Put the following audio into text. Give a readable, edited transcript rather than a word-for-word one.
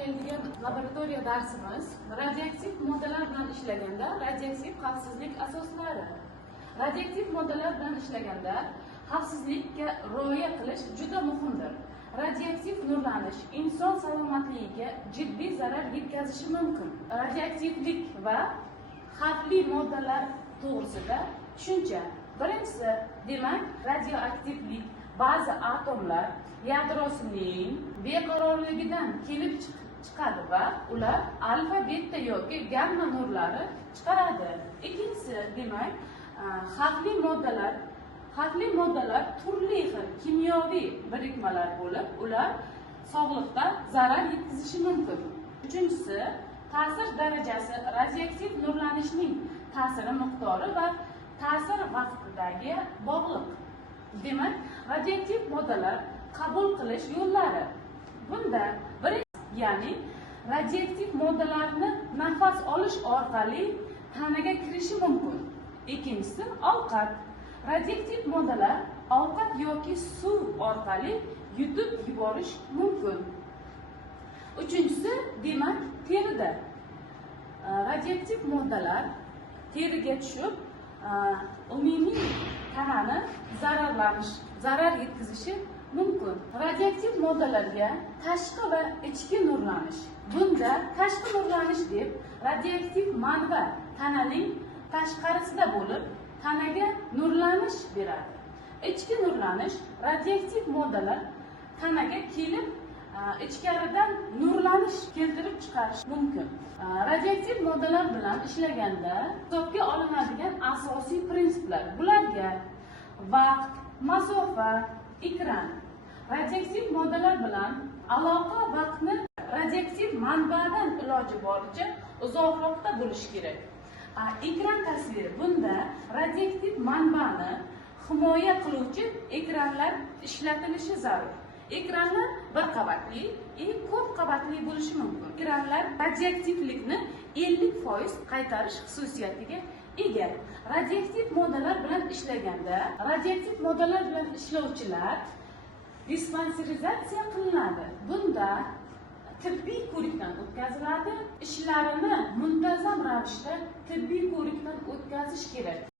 boshlaydigan laboratoriya darsimiz radioaktiv moddalar bilan ishlaganda radioaktiv xavfsizlik asoslari. Radioaktiv moddalar bilan ishlaganda xavfsizlikka rioya qilish juda muhimdir. Radioaktiv nurlanish inson salomatligiga jiddiy zarar yetkazishi mumkin. Radioaktivlik va xavfli moddalar to'g'risida tushuncha. Birinchisi, demak, radioaktivlik ba'zi atomlar yadrosining beqarorligidan kelib chiqadi va ular alfa, beta yoki gamma nurlari chiqaradi. Ikkinchisi, demak, xavfli moddalar turli xil kimyoviy birikmalar bo'lib, ular sog'liqqa zarar yetkazishi mumkin. Uchinchisi, ta'sir darajasi radioaktiv nurlanishning ta'siri miqdori va ta'sir vaqtidagi bog'liq. Demak, radioaktiv moddalar qabul qilish yo'llari. Bunda birinchi, ya'ni radioaktiv moddalarni nafas olish orqali tanaga kirishi mumkin. Ikkinchisi, ovqat. Radioaktiv moddalar ovqat yoki suv orqali yutib yuborish mumkin. Uchinchisi, demak, terida. Radioaktiv moddalar teriga tushib, umumiy tanani zarar yetkazishi mumkin. Radioaktiv moddalarga tashqi va ichki nurlanish. Bunda tashqi nurlanish deb radioaktiv manba tananing tashqarisida bo'lib, tanaga nurlanish beradi. Ichki nurlanish radioaktiv moddalar tanaga kelib, ichkaridan nurlanish keltirib chiqarish mumkin. Radioaktiv moddalar bilan ishlaganda hisobga olinadigan asosiy prinsiplar. Bularga vaqt, masofa, ekran. Radioaktiv moddalar bilan aloqa vaqtni radioaktiv manbadan iloji boricha uzoqroqda bo'lishi kerak. Ekran tasviri. Bunda radioaktiv manbani himoya qiluvchi ekranlar ishlatilishi zarur. Ekranlar bir qavatli, ko'p qavatli bo'lishi mumkin. Ekranlar radioaktivlikni 50% qaytarish xususiyatiga ega. Radioaktiv moddalar bilan ishlaganda, radioaktiv moddalar bilan ishlovchilar dispanserizatsiya qilinadi. Bunda tibbiy ko'rikdan o'tkaziladi. Ishlarini muntazam ravishda tibbiy ko'rikdan o'tkazish kerak.